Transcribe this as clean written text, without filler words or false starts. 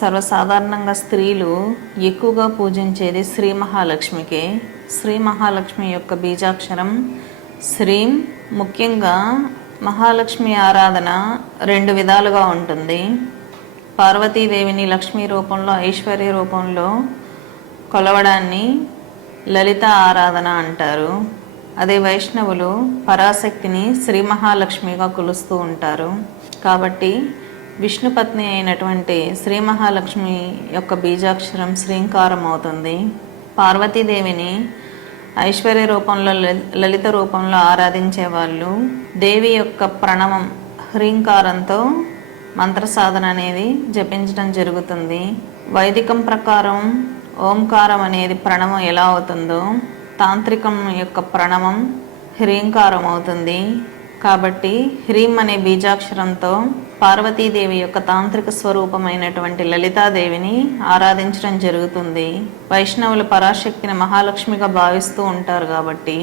సర్వసాధారణంగా స్త్రీలు ఎక్కువగా పూజించేది శ్రీ మహాలక్ష్మికే. శ్రీ మహాలక్ష్మి యొక్క బీజాక్షరం శ్రీం. ముఖ్యంగా మహాలక్ష్మి ఆరాధన రెండు విధాలుగా ఉంటుంది. పార్వతీదేవిని లక్ష్మీ రూపంలో, ఐశ్వర్య రూపంలో కొలవడాన్ని లలిత ఆరాధన అంటారు. అదే వైష్ణవులు పరాశక్తిని శ్రీ మహాలక్ష్మిగా కొలుస్తూ ఉంటారు. కాబట్టి విష్ణుపత్ని అయినటువంటి శ్రీ మహాలక్ష్మి యొక్క బీజాక్షరం శ్రీంకారం అవుతుంది. పార్వతీదేవిని ఐశ్వర్య రూపంలో, లలిత రూపంలో ఆరాధించే వాళ్ళు దేవి యొక్క ప్రణవం హ్రీంకారంతో మంత్ర సాధన అనేది జపించడం జరుగుతుంది. వైదికం ప్రకారం ఓంకారం అనేది ప్రణవం ఎలా అవుతుందో తాంత్రికం యొక్క ప్రణవం హ్రీంకారం అవుతుంది. కాబట్టి హ్రీం అనే బీజాక్షరంతో పార్వతీదేవి యొక్క తాంత్రిక స్వరూపమైనటువంటి లలితాదేవిని ఆరాధించడం జరుగుతుంది. వైష్ణవులు పరాశక్తిని మహాలక్ష్మిగా భావిస్తూ ఉంటారు కాబట్టి